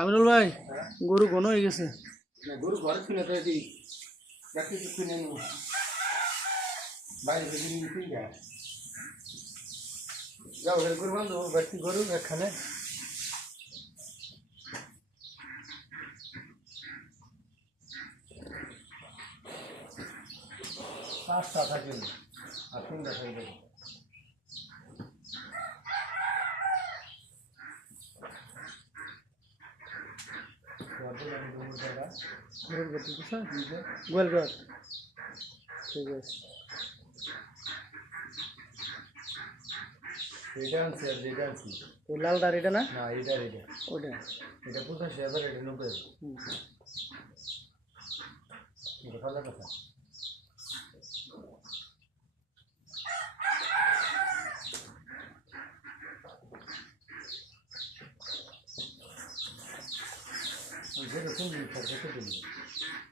আমিনুল ভাই, গরু ঘন হয়ে গেছে। গরু ঘরে বাইরে থেকে যা যাও গরু বান্ধব ব্যক্তি গরু এখানে। আর তিনটা থাকে গরুর গতি তো স্যার গোয়ালঘর ঠিক আছে। এটা আনছি আর যেটা আনছি। ওই লাল দাড়িটা না? এটা এটা। ওইটা এটা পঞ্চাশ হাজার এটা নব্বই। হাজার হুম। এটা ভালো কথা যেটা কোন জিনিস আছে সেটা দিবি